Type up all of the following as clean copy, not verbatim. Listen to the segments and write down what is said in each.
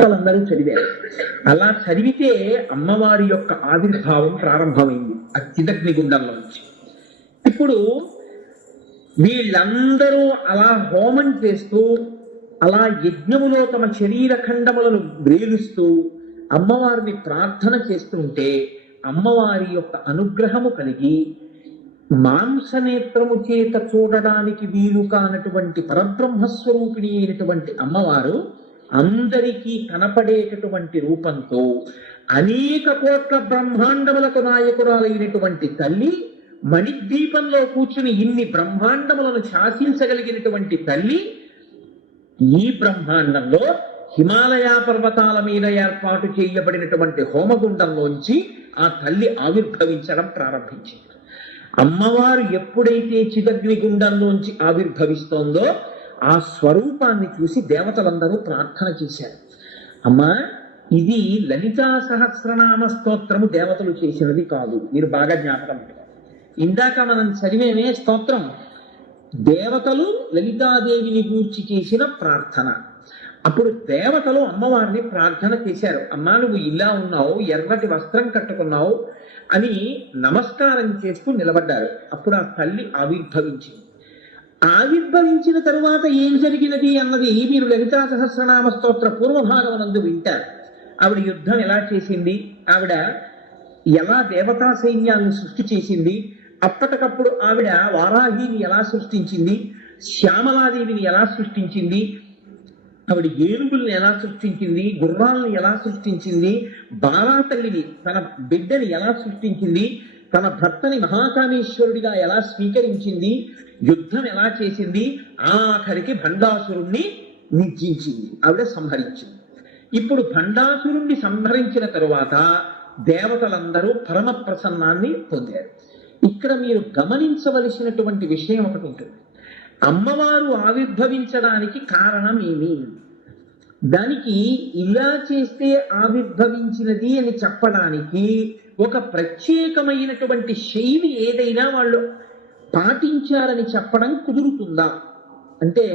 వాళ్ళందరూ చదివారు. అలా చదివితే అమ్మవారి యొక్క ఆవిర్భావం ప్రారంభమైంది ఆ చిదగ్నిగుండంలో నుంచి. ఇప్పుడు వీళ్ళందరూ అలా హోమం చేస్తూ అలా యజ్ఞములో తమ శరీర ఖండములను వ్రేలుస్తూ అమ్మవారిని ప్రార్థన చేస్తుంటే అమ్మవారి యొక్క అనుగ్రహము కలిగి మాంసనేత్రము చేత చూడడానికి వీలు కానటువంటి పరబ్రహ్మస్వరూపిణి అయినటువంటి అమ్మవారు అందరికీ కనపడేటటువంటి రూపంతో అనేక కోట్ల బ్రహ్మాండములకు నాయకురాలైనటువంటి తల్లి మణిద్వీపంలో కూర్చుని ఇన్ని బ్రహ్మాండములను శాసించగలిగినటువంటి తల్లి ఈ బ్రహ్మాండంలో హిమాలయ పర్వతాల మీద ఏర్పాటు చేయబడినటువంటి హోమగుండంలోంచి ఆ తల్లి ఆవిర్భవించడం ప్రారంభించింది. అమ్మవారు ఎప్పుడైతే చిదగ్నిగుండంలోంచి ఆవిర్భవిస్తోందో ఆ స్వరూపాన్ని చూసి దేవతలందరూ ప్రార్థన చేశారు. అమ్మా, ఇది లలితా సహస్రనామ స్తోత్రము దేవతలు చేసినది కాదు. మీరు బాగా జ్ఞాపకం పెట్టారు. ఇందాక మనం చదివేనే స్తోత్రం దేవతలు లలితాదేవిని గూర్చి చేసిన ప్రార్థన. అప్పుడు దేవతలు అమ్మవారిని ప్రార్థన చేశారు. అమ్మా, నువ్వు ఇలా ఉన్నావు, ఎర్రటి వస్త్రం కట్టుకున్నావు అని నమస్కారం చేస్తూ నిలబడ్డారు. అప్పుడు ఆ తల్లి ఆవిర్భవించింది. ఆవిర్భవించిన తరువాత ఏం జరిగినది అన్నది మీరు లలితా సహస్రనామ స్తోత్ర పూర్వభాగమునందు వింటారు. ఆవిడ యుద్ధం ఎలా చేసింది, ఆవిడ ఎలా దేవతా సైన్యాన్ని సృష్టి చేసింది, అప్పటికప్పుడు ఆవిడ వారాహిని ఎలా సృష్టించింది, శ్యామలాదేవిని ఎలా సృష్టించింది, ఆవిడ ఏనుగుల్ని ఎలా సృష్టించింది, గుర్రాలను ఎలా సృష్టించింది, బాలాతల్లిని తన బిడ్డని ఎలా సృష్టించింది, తన భర్తని మహాకామేశ్వరుడిగా ఎలా స్వీకరించింది, యుద్ధం ఎలా చేసింది, ఆఖరికి భండాసురుణ్ణి నిర్జించింది, ఆవిడ సంహరించింది. ఇప్పుడు భండాసురుణ్ణి సంహరించిన తరువాత దేవతలందరూ పరమ ప్రసన్నాన్ని పొందారు. ఇక్కడ మీరు గమనించవలసినటువంటి విషయం ఒకటి ఉంటుంది. అమ్మవారు ఆవిర్భవించడానికి కారణం ఏమి, దానికి ఇలా చేస్తే ఆవిర్భవించినది అని చెప్పడానికి ఒక ప్రత్యేకమైనటువంటి శైలి ఏదైనా వాళ్ళు పాటించారని చెప్పడం కుదురుతుందా అంటే,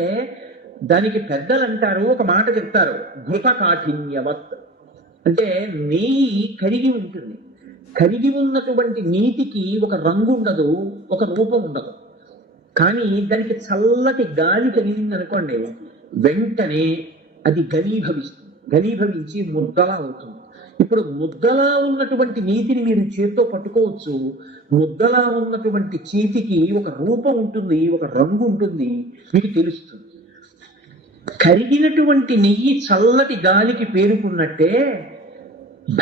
దానికి పెద్దలు అంటారు, ఒక మాట చెప్తారు, ఘృత కాఠిన్యవత్. అంటే నెయ్యి కరిగి ఉంటుంది, కరిగి ఉన్నటువంటి నీటికి ఒక రంగు ఉండదు, ఒక రూపం ఉండదు. కానీ దానికి చల్లటి గాలి కలిగింది అనుకోండి, వెంటనే అది ఘనీభవిస్తుంది, ఘనీభవించి ముద్దలా అవుతుంది. ఇప్పుడు ముద్దలా ఉన్నటువంటి నీటిని మీరు చేతితో పట్టుకోవచ్చు. ముద్దలా ఉన్నటువంటి చేతికి ఒక రూపం ఉంటుంది, ఒక రంగు ఉంటుంది, మీకు తెలుస్తుంది. కరిగినటువంటి నెయ్యి చల్లటి గాలికి పేరుకున్నట్టే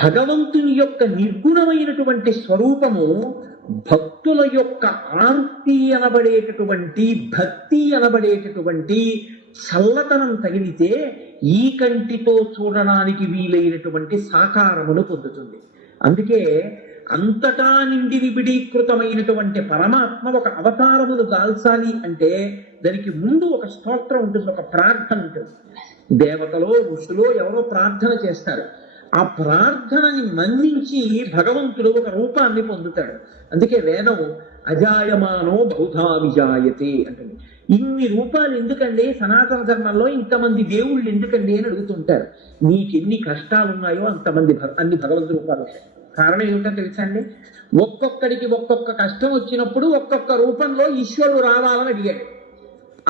భగవంతుని యొక్క నిర్గుణమైనటువంటి స్వరూపము భక్తుల యొక్క ఆర్తి అనబడేటటువంటి భక్తి అనబడేటటువంటి చల్లతనం తగిలితే ఈ కంటితో చూడడానికి వీలైనటువంటి సాకారమును పొందుతుంది. అందుకే అంతటా నిండి విబిడీకృతమైనటువంటి పరమాత్మ ఒక అవతారమును దాల్చాలి అంటే దానికి ముందు ఒక స్తోత్రం ఉంటుంది, ఒక ప్రార్థన ఉంటుంది. దేవతలో ఋషులో ఎవరో ప్రార్థన చేస్తారు. ఆ ప్రార్థనని మన్నించి భగవంతుడు ఒక రూపాన్ని పొందుతాడు. అందుకే వేదం అజాయమానో బహుధా విజాయతే అంటుంది. ఇన్ని రూపాలు ఎందుకండి సనాతన ధర్మంలో, ఇంతమంది దేవుళ్ళు ఎందుకండి అని అడుగుతుంటారు. నీకెన్ని కష్టాలు ఉన్నాయో అన్ని భగవంతు రూపాలు ఉంటాయి. కారణం ఏమిటో తెలుసా అండి, ఒక్కొక్కడికి ఒక్కొక్క కష్టం వచ్చినప్పుడు ఒక్కొక్క రూపంలో ఈశ్వరుడు రావాలని అడిగాడు.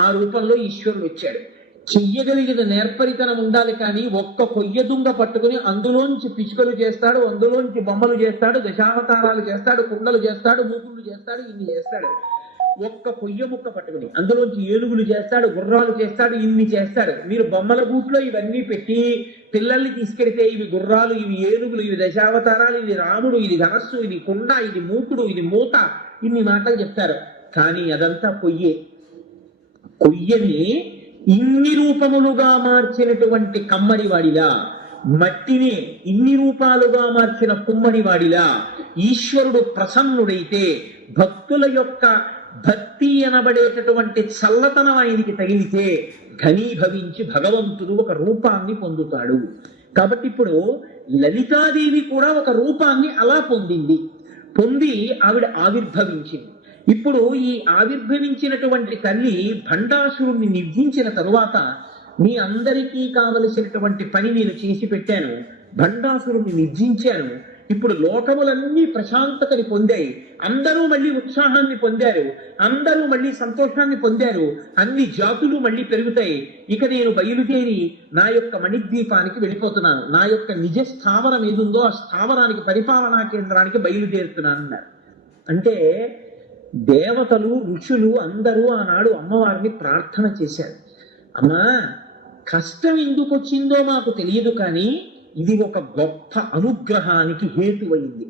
ఆ రూపంలో ఈశ్వరుడు వచ్చాడు. చెయ్యగలిగిన నేర్పరితనం ఉండాలి, కానీ ఒక్క కొయ్య దుంగ పట్టుకుని అందులోంచి పిచ్చుకలు చేస్తాడు, అందులోంచి బొమ్మలు చేస్తాడు, దశావతారాలు చేస్తాడు, కుండలు చేస్తాడు, మూకుళ్ళు చేస్తాడు, ఇన్ని చేస్తాడు. ఒక్క కొయ్య ముక్క పట్టుకుని అందులోంచి ఏనుగులు చేస్తాడు, గుర్రాలు చేస్తాడు, ఇన్ని చేస్తాడు. మీరు బొమ్మల గూట్లో ఇవన్నీ పెట్టి పిల్లల్ని తీసుకెడితే ఇవి గుర్రాలు, ఇవి ఏనుగులు, ఇవి దశావతారాలు, ఇది రాముడు, ఇది ధనస్సు, ఇది కుండ, ఇది మూకుడు, ఇది మూత, ఇన్ని మాటలు చెప్తారు. కానీ అదంతా కొయ్యే. కొయ్యని ఇన్ని రూపములుగా మార్చినటువంటి కమ్మరివాడిలా, మట్టిని ఇన్ని రూపాలుగా మార్చిన కుమ్మరివాడిలా ఈశ్వరుడు ప్రసన్నుడైతే భక్తుల యొక్క భక్తి అనబడేటటువంటి చల్లతనం ఆయనకి తగిలితే ఘనీభవించి భగవంతుడు ఒక రూపాన్ని పొందుతాడు. కాబట్టి ఇప్పుడు లలితాదేవి కూడా ఒక రూపాన్ని అలా పొంది ఆవిడ ఆవిర్భవించింది. ఇప్పుడు ఈ ఆవిర్భవించినటువంటి తల్లి భండాసురుణ్ణి నిర్జించిన తరువాత మీ అందరికీ కావలసినటువంటి పని నేను చేసి పెట్టాను, భండాసురుని నిర్జించాను. ఇప్పుడు లోకములన్నీ ప్రశాంతతని పొందాయి, అందరూ మళ్ళీ ఉత్సాహాన్ని పొందారు, అందరూ మళ్ళీ సంతోషాన్ని పొందారు, అన్ని జాతులు మళ్ళీ పెరుగుతాయి. ఇక నేను బయలుదేరి నా యొక్క మణిద్వీపానికి వెళ్ళిపోతున్నాను, నా యొక్క నిజ స్థావరం ఏదుందో ఆ స్థావరానికి, పరిపాలనా కేంద్రానికి బయలుదేరుతున్నాను అన్నారు. అంటే దేవతలు ఋషులు అందరూ ఆనాడు అమ్మవారిని ప్రార్థన చేశారు. అమ్మా, కష్టం ఎందుకు వచ్చిందో మాకు తెలియదు, కానీ ఇది ఒక గొప్ప అనుగ్రహానికి హేతువైంది.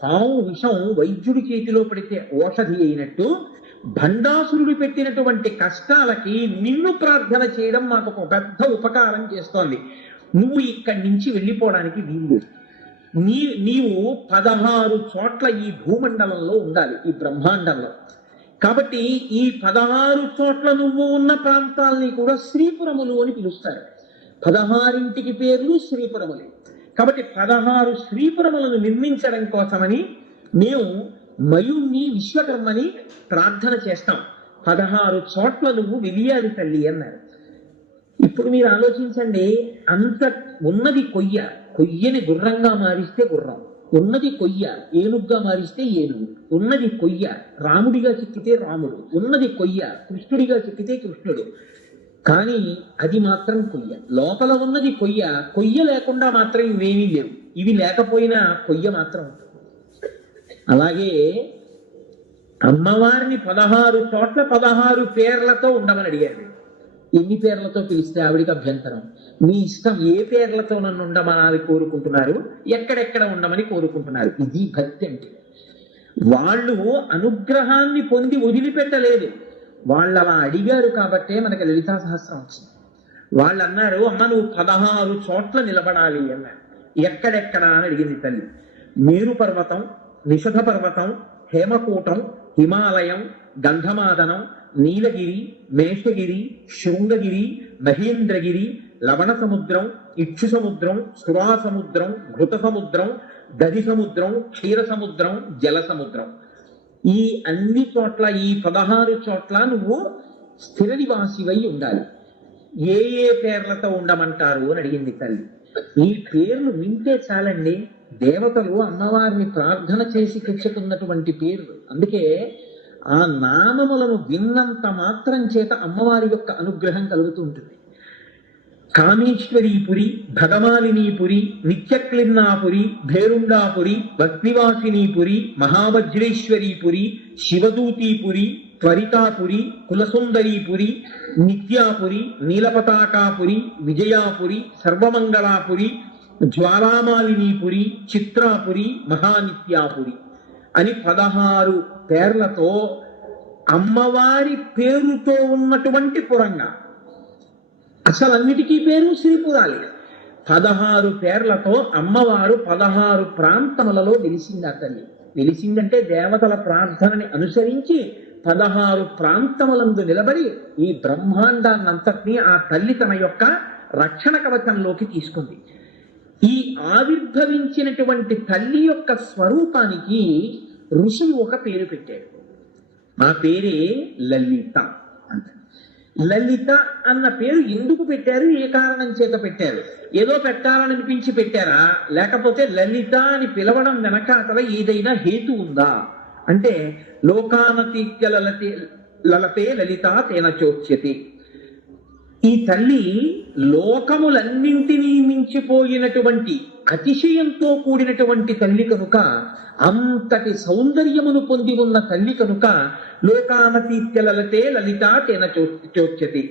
పాము విషం వైద్యుడి చేతిలో పడితే ఔషధి అయినట్టు భండాసురుడు పెట్టినటువంటి కష్టాలకి నిన్ను ప్రార్థన చేయడం మాకు ఒక పెద్ద ఉపకారం చేస్తోంది. నువ్వు ఇక్కడి నుంచి వెళ్ళిపోవడానికి వీలు. నీవు 16 చోట్ల ఈ భూమండలంలో ఉండాలి, ఈ బ్రహ్మాండంలో. కాబట్టి ఈ 16 చోట్ల నువ్వు ఉన్న ప్రాంతాలని కూడా శ్రీపురములు అని పిలుస్తారు. 16 పేర్లు శ్రీపురములే. కాబట్టి 16 శ్రీపురములను నిర్మించడం కోసమని మేము మయుణ్ణి, విశ్వకర్మని ప్రార్థన చేస్తాం. 16 చోట్ల నువ్వు వెలియాలి తల్లి అన్నారు. ఇప్పుడు మీరు ఆలోచించండి, అంత ఉన్నది కొయ్యని గుర్రంగా మారిస్తే గుర్రం, ఉన్నది కొయ్య ఏనుగ్గా మారిస్తే ఏనుగు, ఉన్నది కొయ్య రాముడిగా చిక్కితే రాముడు, ఉన్నది కొయ్య కృష్ణుడిగా చిక్కితే కృష్ణుడు. కానీ అది మాత్రం కొయ్య, లోపల ఉన్నది కొయ్య లేకుండా మాత్రం ఇవేమీ లేవు. ఇవి లేకపోయినా కొయ్య మాత్రం ఉంటుంది. అలాగే అమ్మవారిని 16 చోట్ల 16 పేర్లతో ఉండమని అడిగారు. ఎన్ని పేర్లతో పిలిస్తే ఆవిడికి అభ్యంతరం? మీ ఇష్టం, ఏ పేర్లతో నన్ను ఉండమని కోరుకుంటున్నారు, ఎక్కడెక్కడ ఉండమని కోరుకుంటున్నారు. ఇది భక్తి అంటే. వాళ్ళు అనుగ్రహాన్ని పొంది వదిలిపెట్టలేదు, వాళ్ళు అలా అడిగారు కాబట్టే మనకి లలితా సహస్రం వచ్చింది. వాళ్ళు అన్నారు, అమ్మ నువ్వు 16 చోట్ల నిలబడాలి అన్నారు. ఎక్కడెక్కడ అని అడిగింది తల్లి. మేరు పర్వతం, నిషధ పర్వతం, హేమకూటం, హిమాలయం, గంధమాదనం, నీలగిరి, మేషగిరి, శృంగగిరి, మహేంద్రగిరి, లవణ సముద్రం, ఇక్షు సముద్రం, సురా సముద్రం, ఘృత సముద్రం, దధి సముద్రం, క్షీర సముద్రం, జల సముద్రం. ఈ అన్ని చోట్ల, ఈ 16 చోట్ల నువ్వు స్థిర నివాసివై ఉండాలి. ఏ ఏ పేర్లతో ఉండమంటారు అని అడిగింది తల్లి. ఈ పేర్లు వింటే చాలండి, దేవతలు అమ్మవారిని ప్రార్థన చేసి తెచ్చుకున్నటువంటి పేర్లు. అందుకే ఆ నామములను విన్నంత మాత్రం చేత అమ్మవారి యొక్క అనుగ్రహం కలుగుతూ ఉంటుంది. కామేశ్వరీపురి, భగమాలినీపురి, నిత్యక్లిన్నాపురి, భేరుండాపురి, భక్తివాసినీపురి, మహావజ్రేశ్వరీపురి, శివదూతీపురి, త్వరితాపురి, కులసుందరీపురి, నిత్యాపురి, నీలపతాకాపురి, విజయాపురి, సర్వమంగళాపురి, జ్వాలామాలినీపురి, చిత్రాపురి, మహానిత్యాపురి అని 16 పేర్లతో అమ్మవారి పేరుతో ఉన్నటువంటి పురంగా. అసలు అన్నిటికీ పేరు శ్రీపురాలి. 16 పేర్లతో అమ్మవారు 16 ప్రాంతములలో వెలిసింది. ఆ తల్లి వెలిసిందంటే దేవతల ప్రార్థనని అనుసరించి 16 ప్రాంతములందు నిలబడి ఈ బ్రహ్మాండాన్నంతటినీ ఆ తల్లి తన యొక్క రక్షణ కవచంలోకి తీసుకుంది. ఈ ఆవిర్భవించినటువంటి తల్లి యొక్క స్వరూపానికి ఋషులు ఒక పేరు పెట్టారు. ఆ పేరే లలిత అంట. లలిత అన్న పేరు ఎందుకు పెట్టారు, ఏ కారణం చేత పెట్టారు? ఏదో పెట్టాలనిపించి పెట్టారా, లేకపోతే లలిత అని పిలవడం వెనకాతల ఏదైనా హేతు ఉందా అంటే, లోకానతీత్య లలతే లలిత తేన చోచ్యతే. ఈ తల్లి లోకములన్నింటినీ మించిపోయినటువంటి అతిశయంతో కూడినటువంటి తల్లి కనుక, అంతటి సౌందర్యమును పొంది ఉన్న తల్లి కనుక లోకానతీత్య లలతే లలిత తేన చోచ్యతే.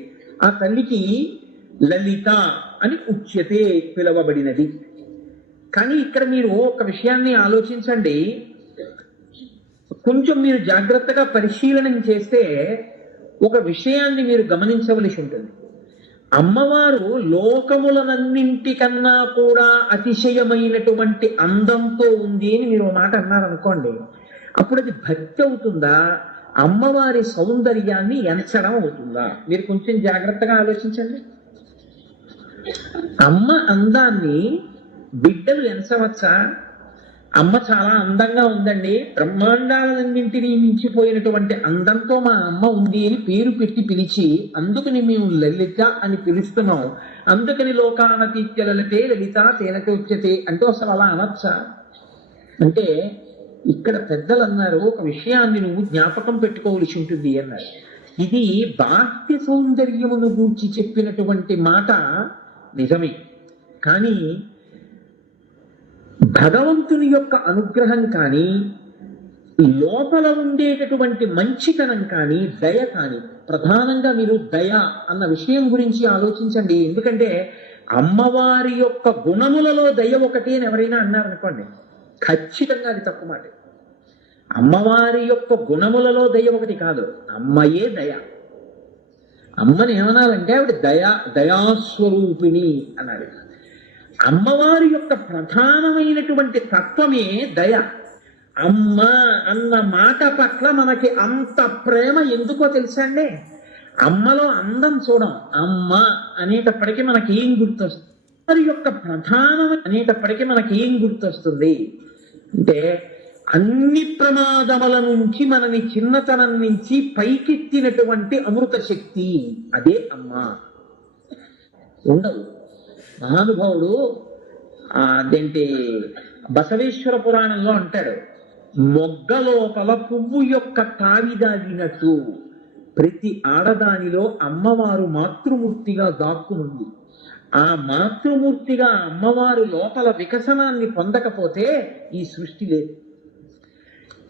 ఆ తల్లికి లలిత అని ఉచ్యతే పిలవబడినది. కానీ ఇక్కడ మీరు ఒక విషయాన్ని ఆలోచించండి, కొంచెం మీరు జాగ్రత్తగా పరిశీలన చేస్తే ఒక విషయాన్ని మీరు గమనించవలసి ఉంటుంది. అమ్మవారు లోకములనన్నింటికన్నా కూడా అతిశయమైనటువంటి అందంతో ఉంది అని మీరు ఒక మాట అన్నారనుకోండి, అప్పుడు అది భక్తి అవుతుందా, అమ్మవారి సౌందర్యాన్ని ఎంచడం అవుతుందా? మీరు కొంచెం జాగ్రత్తగా ఆలోచించండి. అమ్మ అందాన్ని బిడ్డలు ఎంచవచ్చా? అమ్మ చాలా అందంగా ఉందండి, బ్రహ్మాండాలన్నింటినీ మించిపోయినటువంటి అందంతో మా అమ్మ ఉంది అని పేరు పెట్టి పిలిచి, అందుకని మేము లలిత అని పిలుస్తున్నాం, అందుకని లోకానతీత్య లలితే లలిత తేనతోచ్యతే అంటూ అసలు అలా అనొచ్చా? అంటే ఇక్కడ పెద్దలు అన్నారు, ఒక విషయాన్ని నువ్వు జ్ఞాపకం పెట్టుకోవలసి ఉంటుంది అన్నారు. ఇది బాహ్య సౌందర్యమును గూర్చి చెప్పినటువంటి మాట నిజమే, కానీ భగవంతుని యొక్క అనుగ్రహం కానీ, లోపల ఉండేటటువంటి మంచితనం కానీ, దయ కానీ, ప్రధానంగా మీరు దయ అన్న విషయం గురించి ఆలోచించండి. ఎందుకంటే అమ్మవారి యొక్క గుణములలో దయ ఒకటి అని ఎవరైనా అన్నారనుకోండి, ఖచ్చితంగా అది తప్పు మాట. అమ్మవారి యొక్క గుణములలో దయ ఒకటి కాదు, అమ్మయే దయ. అమ్మని ఏమనాలంటే ఆవిడ దయాస్వరూపిణి అన్నాడు. అమ్మవారి యొక్క ప్రధానమైనటువంటి తత్వమే దయ. అమ్మ అన్న మాట పట్ల మనకి అంత ప్రేమ ఎందుకో తెలుసా అండి? అమ్మలో అందం చూడం, అమ్మ అనేటప్పటికీ మనకి ఏం గుర్తొస్తుంది? వారి యొక్క ప్రధానం అనేటప్పటికీ మనకి ఏం గుర్తొస్తుంది అంటే, అన్ని ప్రమాదముల నుంచి మనని చిన్నతనం నుంచి పైకెత్తినటువంటి అమృత శక్తి, అదే అమ్మ. ఉండవు మహానుభావుడు అదేంటి బసవేశ్వర పురాణంలో అంటాడు, మొగ్గ లోపల పువ్వు యొక్క తావిదాగినట్టు ప్రతి ఆడదానిలో అమ్మవారు మాతృమూర్తిగా దాక్కునుంది. ఆ మాతృమూర్తిగా అమ్మవారు లోపల వికసనాన్ని పొందకపోతే ఈ సృష్టి లేదు.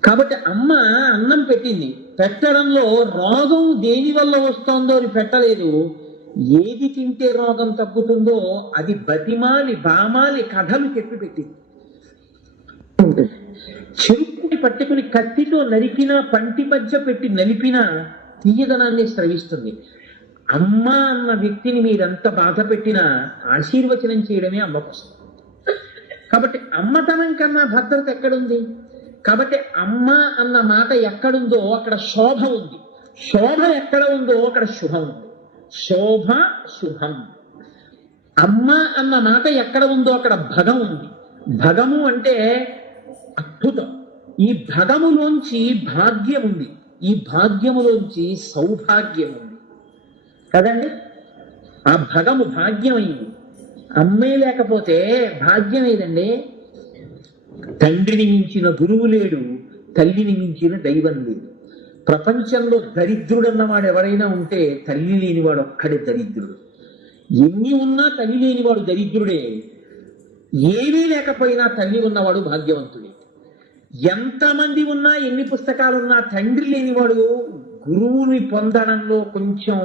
కాబట్టి అమ్మ అన్నం పెట్టింది, పెట్టడంలో రోగం దేని వల్ల వస్తుందో అని పెట్టలేదు, ఏది తింటే రోగం తగ్గుతుందో అది బతిమాలి బామాలి కథలు చెప్పి పెట్టింది. చెరుకుని పట్టుకుని కత్తితో నరికినా, పంటి మధ్య పెట్టి నలిపినా తీయదనాన్ని స్రవిస్తుంది. అమ్మ అన్న వ్యక్తిని మీరంత బాధ పెట్టినా ఆశీర్వచనం చేయడమే అమ్మ కోసం. కాబట్టి అమ్మతనం కన్నా భద్రత ఎక్కడుంది? కాబట్టి అమ్మ అన్న మాట ఎక్కడుందో అక్కడ శోభ ఉంది, శోభ ఎక్కడ ఉందో అక్కడ శుభం ఉంది. శోభ శుభం. అమ్మ అన్న మాట ఎక్కడ ఉందో అక్కడ భగం ఉంది. భగము అంటే అద్భుతం. ఈ భగములోంచి భాగ్యం ఉంది, ఈ భాగ్యములోంచి సౌభాగ్యం ఉంది కదండి. ఆ భగము భాగ్యమైంది. అమ్మే లేకపోతే భాగ్యం ఏదండి? తండ్రిని మించిన గురువు లేడు, తల్లిని మించిన దైవం లేదు. ప్రపంచంలో దరిద్రుడన్నవాడు ఎవరైనా ఉంటే తల్లి లేనివాడు ఒక్కడే దరిద్రుడు. ఎన్ని ఉన్నా తల్లి లేనివాడు దరిద్రుడే, ఏమీ లేకపోయినా తల్లి ఉన్నవాడు భాగ్యవంతుడే. ఎంతమంది ఉన్నా, ఎన్ని పుస్తకాలున్నా తండ్రి లేనివాడు గురువుని పొందడంలో కొంచెం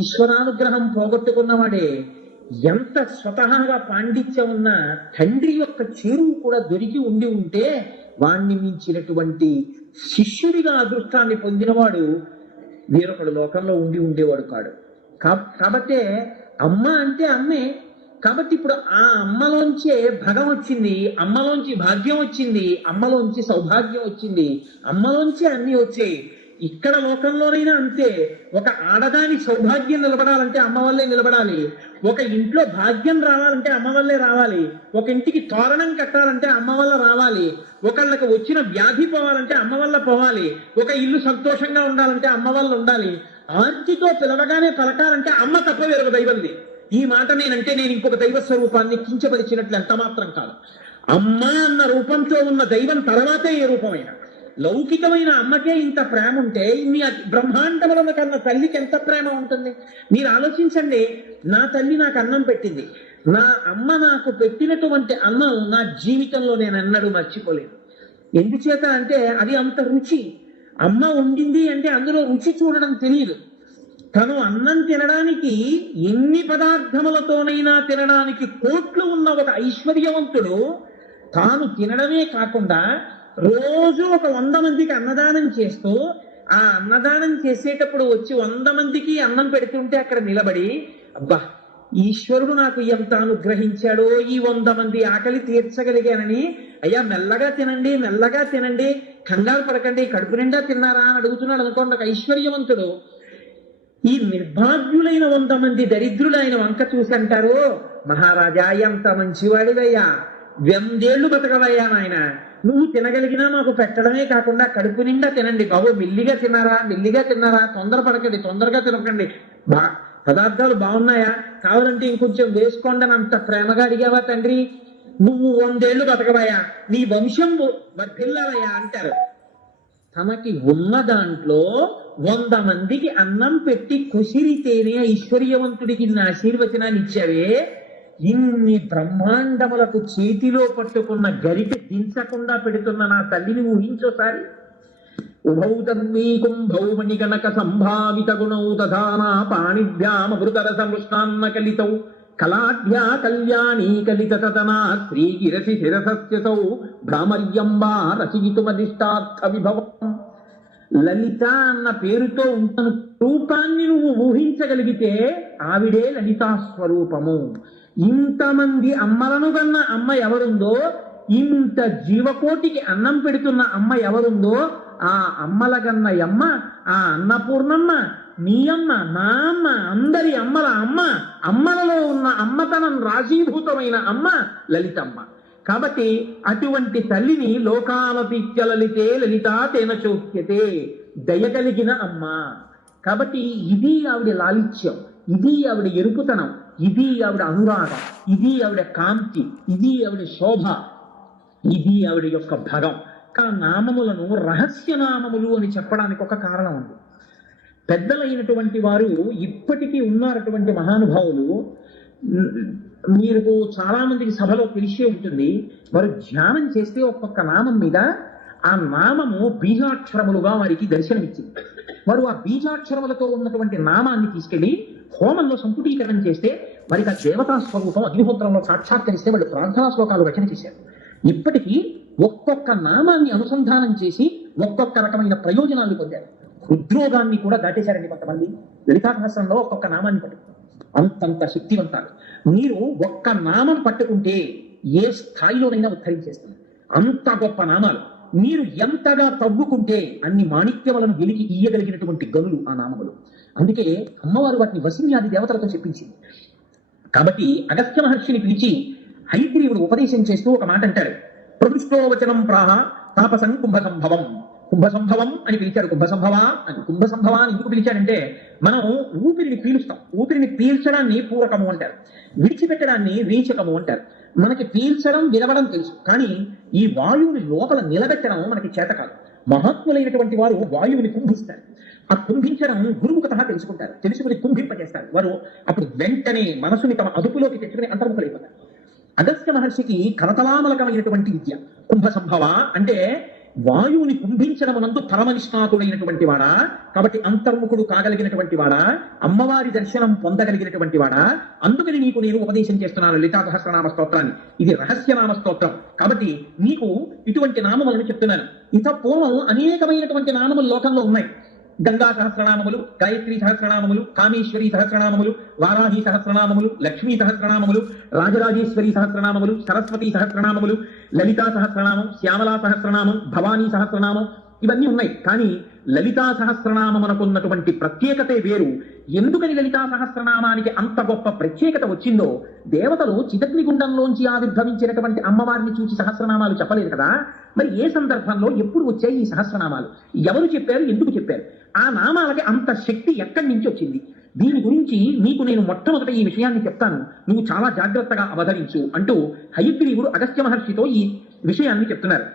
ఈశ్వరానుగ్రహం పోగొట్టుకున్నవాడే. ఎంత స్వతహాగా పాండిత్యం ఉన్నా తండ్రి యొక్క చేరువు కూడా దొరికి ఉండి ఉంటే వాణ్ణి మించినటువంటి శిష్యుడిగా అదృష్టాన్ని పొందినవాడు వేరొకడు లోకంలో ఉండి ఉండేవాడు కాడు. కాబట్టే అమ్మ అంటే అమ్మే. కాబట్టి ఇప్పుడు ఆ అమ్మలోంచే భగం వచ్చింది, అమ్మలోంచి భాగ్యం వచ్చింది, అమ్మలోంచి సౌభాగ్యం వచ్చింది, అమ్మలోంచి అన్ని వచ్చాయి. ఇక్కడ లోకంలోనైనా అంతే. ఒక ఆడదాని సౌభాగ్యం నిలబడాలంటే అమ్మ వల్లే నిలబడాలి, ఒక ఇంట్లో భాగ్యం రావాలంటే అమ్మ వల్లే రావాలి, ఒక ఇంటికి తోరణం కట్టాలంటే అమ్మ వల్ల రావాలి, ఒకళ్ళకి వచ్చిన వ్యాధి పోవాలంటే అమ్మ వల్ల పోవాలి, ఒక ఇల్లు సంతోషంగా ఉండాలంటే అమ్మ వల్ల ఉండాలి, ఆర్తితో పిలవగానే పలకాలంటే అమ్మ తప్ప వేరొక దైవంది. ఈ మాట నేనంటే నేను ఇంకొక దైవ స్వరూపాన్ని కించపరిచినట్లు ఎంత మాత్రం కాదు. అమ్మ అన్న రూపంతో ఉన్న దైవం తర్వాతే ఏ రూపమైనా. లౌకికమైన అమ్మకే ఇంత ప్రేమ ఉంటే మీ బ్రహ్మాండముల కన్నా తల్లికి ఎంత ప్రేమ ఉంటుంది? మీరు ఆలోచించండి. నా తల్లి నాకు అన్నం పెట్టింది, నా అమ్మ నాకు పెట్టినటువంటి అన్నం నా జీవితంలో నేను ఎన్నడూ మర్చిపోలేదు. ఎందుచేత అంటే అది అంత రుచి. అమ్మ వండింది అంటే అందులో రుచి చూడడం తెలియదు. తను అన్నం తినడానికి ఎన్ని పదార్థములతోనైనా తినడానికి కోట్లు ఉన్న ఒక ఐశ్వర్యవంతుడు తాను తినడమే కాకుండా రోజు ఒక 100 మందికి అన్నదానం చేస్తూ, ఆ అన్నదానం చేసేటప్పుడు వచ్చి 100 మందికి అన్నం పెడుతుంటే అక్కడ నిలబడి, అబ్బా ఈశ్వరుడు నాకు ఎంత అనుగ్రహించాడో, ఈ 100 మంది ఆకలి తీర్చగలిగానని, అయ్యా మెల్లగా తినండి, మెల్లగా తినండి, కంగారు పడకండి, కడుపు నిండా తిన్నారా అని అడుగుతున్నాడు అనుకోండి ఒక ఐశ్వర్యవంతుడు. ఈ నిర్భాగ్యులైన 100 మంది దరిద్రులు ఆయన వంక చూసి అంటారు, మహారాజా ఎంత మంచివాడివయ్యా, 100 బతకవయ్యా నాయన, నువ్వు తినగలిగినా మాకు పెట్టడమే కాకుండా కడుపు నిండా తినండి బాబు, మెల్లిగా తిన్నారా, తొందరపడకండి, తొందరగా తినకండి, పదార్థాలు బాగున్నాయా, కావాలంటే ఇంకొంచెం వేసుకోండి అని అంత ప్రేమగా అడిగావా తండ్రి? నువ్వు 100 బతకవయ్యా, నీ వంశం వర్ధిల్లాలయ్యా అంటారు. తనకి ఉన్న దాంట్లో 100 మందికి అన్నం పెట్టి కుసిరితేనే ఐశ్వర్యవంతుడికి నా ఆశీర్వచనాన్ని ఇచ్చావే, ఇన్ని బ్రహ్మాండములకు చేతిలో పట్టుకున్న గరిటె దించకుండా పెడుతున్న నా తల్లిని ఊహించోసారి. ఉభౌ తన్వీ కుంభౌ మణిగణక సంభావిత గుణౌ తథానా పాణిభ్యామృతరస మృష్టాన్న కలితౌ కళాఢ్యా కళ్యాణీ కలిత తదనా శ్రీగిరసి శిరసస్యసౌ భ్రామర్యంబా రచయితుమదిష్టార్థ విభవం. లలిత అన్న పేరుతో ఉన్న రూపాన్ని నువ్వు ఊహించగలిగితే ఆవిడే లలితా స్వరూపము. ఇంతమంది అమ్మలను కన్న అమ్మ ఎవరుందో, ఇంత జీవకోటికి అన్నం పెడుతున్న అమ్మ ఎవరుందో, ఆ అమ్మల కన్న అమ్మ, ఆ అన్నపూర్ణమ్మ, నీ అమ్మ, మా అమ్మ, అందరి అమ్మల అమ్మ, అమ్మలలో ఉన్న అమ్మతనం రాశీభూతమైన అమ్మ లలితమ్మ. కాబట్టి అటువంటి తల్లిని లోకాలపీత్య లలితే లలితా తేన చోక్యతే, దయగలిగిన అమ్మ. కాబట్టి ఇది ఆవిడ లాలిత్యం, ఇది ఆవిడ ఎరుపుతనం, ఇది ఆవిడ అనురాగం, ఇది ఆవిడ కాంతి, ఇది ఆవిడ శోభ, ఇది ఆవిడ యొక్క భగం. నామములను రహస్య నామములు అని చెప్పడానికి ఒక కారణం ఉంది. పెద్దలైనటువంటి వారు ఇప్పటికీ ఉన్నటువంటి మహానుభావులు, మీరు చాలా మందికి సభలో తెలిసే ఉంటుంది, వారు ధ్యానం చేస్తే ఒక్కొక్క నామం మీద ఆ నామము బీజాక్షరములుగా వారికి దర్శనమిచ్చింది. వారు ఆ బీజాక్షరములతో ఉన్నటువంటి నామాన్ని తీసుకెళ్లి హోమంలో సంపుటీకరణం చేస్తే వారికి ఆ దేవతా స్వరూపం అగ్నిహోత్రంలో సాక్షాత్కరిస్తే వాళ్ళు ప్రార్థనా శ్లోకాలు రచన చేశారు. ఇప్పటికీ ఒక్కొక్క నామాన్ని అనుసంధానం చేసి ఒక్కొక్క రకమైన ప్రయోజనాలు పొందారు. హృద్రోగాన్ని కూడా దాటేశారండి కొంతమంది. లలితా సహస్రంలో ఒక్కొక్క నామాన్ని పట్టుకుంటారు, అంతంత శక్తివంతాలు. మీరు ఒక్క నామం పట్టుకుంటే ఏ స్థాయిలోనైనా ఉద్ధరించేస్తుంది. అంత గొప్ప నామాలు. మీరు ఎంతగా తవ్వుకుంటే అన్ని మాణిక్యములను వెలికి ఇయ్యగలిగినటువంటి గనులు ఆ నామములు. అందుకే అమ్మవారు వాటిని వసిన్యాది దేవతలతో చెప్పించింది. కాబట్టి అగస్త్య మహర్షిని పిలిచి హయగ్రీవుడు ఉపదేశం చేస్తూ ఒక మాట అంటాడు, ప్రదృష్టో వచనం ప్రాహ తాపసం కుంభసంభవం. కుంభసంభవం అని పిలిచాడు. కుంభసంభవ అని, కుంభసంభవ అని ఎందుకు పిలిచాడంటే, మనం ఊపిరిని పీలుస్తాం, ఊపిరిని పీల్చడాన్ని పూరకము అంటారు, విడిచిపెట్టడాన్ని రీచకము అంటారు. మనకి పీల్చడం వినవడం తెలుసు, కానీ ఈ వాయువుని లోపల నిలబెట్టడం మనకి చేత కాదు. మహాత్ములైనటువంటి వారు వాయువుని కుంభిస్తారు. ఆ కుంభించడం గురుముఖత తెలుసుకుంటారు, తెలుసుకుని కుంభింపజేస్తారు. వారు అప్పుడు వెంటనే మనసుని తమ అదుపులోకి తెచ్చుకుని అంతర్ముఖులైపోతారు. అగస్త్య మహర్షికి కరతలామలకమైనటువంటి విద్య కుంభ సంభవ అంటే వాయువుని కుంభించడమునందు పరమనిష్ణాతుడైనటువంటి వాడా, కాబట్టి అంతర్ముఖుడు కాగలిగినటువంటి వాడా, అమ్మవారి దర్శనం పొందగలిగినటువంటి వాడా, అందుకని నీకు నేను ఉపదేశం చేస్తున్నాను లలితా సహస్రనామ స్తోత్రాన్ని. ఇది రహస్యనామ స్తోత్రం కాబట్టి నీకు ఇటువంటి నామములను చెప్తున్నాను. ఇంత పూర్వం అనేకమైనటువంటి నామములు లోకంలో ఉన్నాయి. గంగా సహస్రనామములు, గాయత్రి సహస్రనామములు, కామేశ్వరి సహస్రనామములు, వారాహి సహస్రనామములు, లక్ష్మీ సహస్రనామములు, రాజరాజేశ్వరి సహస్రనామములు, సరస్వతి సహస్రనామములు, లలితా సహస్రనామం, శ్యామలా సహస్రనామం, భవానీ సహస్రనామం, ఇవన్నీ ఉన్నాయి. కానీ లలితా సహస్రనామమునకున్నటువంటి ప్రత్యేకతే వేరు. ఎందుకని లలితా సహస్రనామానికి అంత గొప్ప ప్రత్యేకత వచ్చిందో, దేవతలు చిదగ్నిగుండంలోంచి ఆవిర్భవించినటువంటి అమ్మవారిని చూసి సహస్రనామాలు చెప్పలేదు కదా. మరి ఏ సందర్భంలో ఎప్పుడు వచ్చాయి ఈ సహస్రనామాలు, ఎవరు చెప్పారు, ఎందుకు చెప్పారు, ఆ నామాలకి అంత శక్తి ఎక్కడి నుంచి వచ్చింది? దీని గురించి నీకు నేను మొట్టమొదట ఈ విషయాన్ని చెప్తాను, నువ్వు చాలా జాగ్రత్తగా అవధరించు అంటూ హయగ్రీవుడు అగస్త్య మహర్షితో ఈ విషయాన్ని చెప్తున్నారు.